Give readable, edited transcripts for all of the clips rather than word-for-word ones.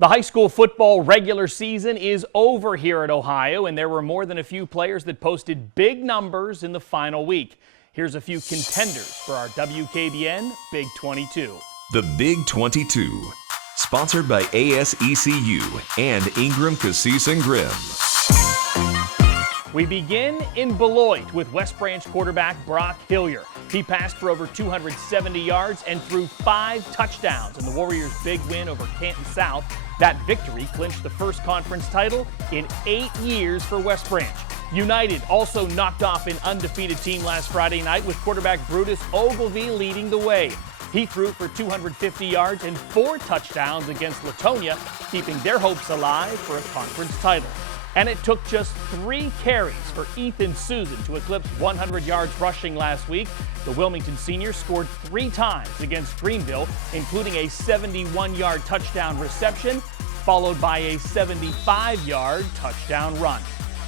The high school football regular season is over here at Ohio, and there were more than a few players that posted big numbers in the final week. Here's a few contenders for our WKBN Big 22. The Big 22, sponsored by ASECU and Ingram Cassis and Grimm. We begin in Beloit with West Branch quarterback Brock Hillyer. He passed for over 270 yards and threw 5 touchdowns in the Warriors' big win over Canton South. That victory clinched the first conference title in 8 years for West Branch. United also knocked off an undefeated team last Friday night with quarterback Brutus Ogilvie leading the way. He threw for 250 yards and 4 touchdowns against Latonia, keeping their hopes alive for a conference title. And it took just 3 carries for Ethan Susan to eclipse 100 yards rushing last week. The Wilmington senior scored 3 times against Greenville, including a 71-yard touchdown reception, followed by a 75-yard touchdown run.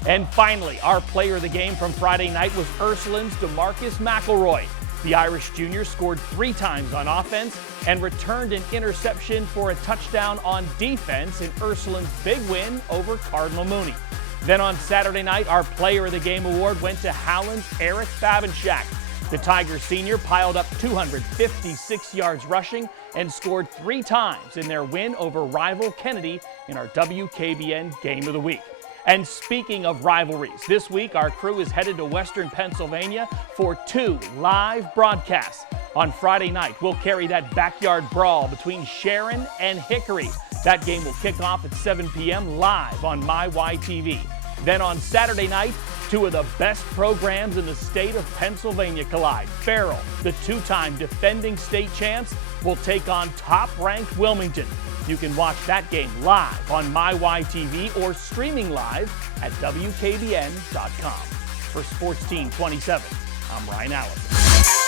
And finally, our player of the game from Friday night was Ursuline's DeMarcus McElroy. The Irish junior scored 3 times on offense and returned an interception for a touchdown on defense in Ursuline's big win over Cardinal Mooney. Then on Saturday night, our Player of the Game award went to Howland's Eric Babinchak. The Tigers senior piled up 256 yards rushing and scored 3 times in their win over rival Kennedy in our WKBN Game of the Week. And speaking of rivalries, this week our crew is headed to Western Pennsylvania for 2 live broadcasts. On Friday night, we'll carry that backyard brawl between Sharon and Hickory. That game will kick off at 7 p.m. live on MyYTV. Then on Saturday night, 2 of the best programs in the state of Pennsylvania collide. Farrell, the 2-time defending state champs, will take on top-ranked Wilmington. You can watch that game live on MyYTV or streaming live at WKBN.com. For Sports Team 27, I'm Ryan Allison.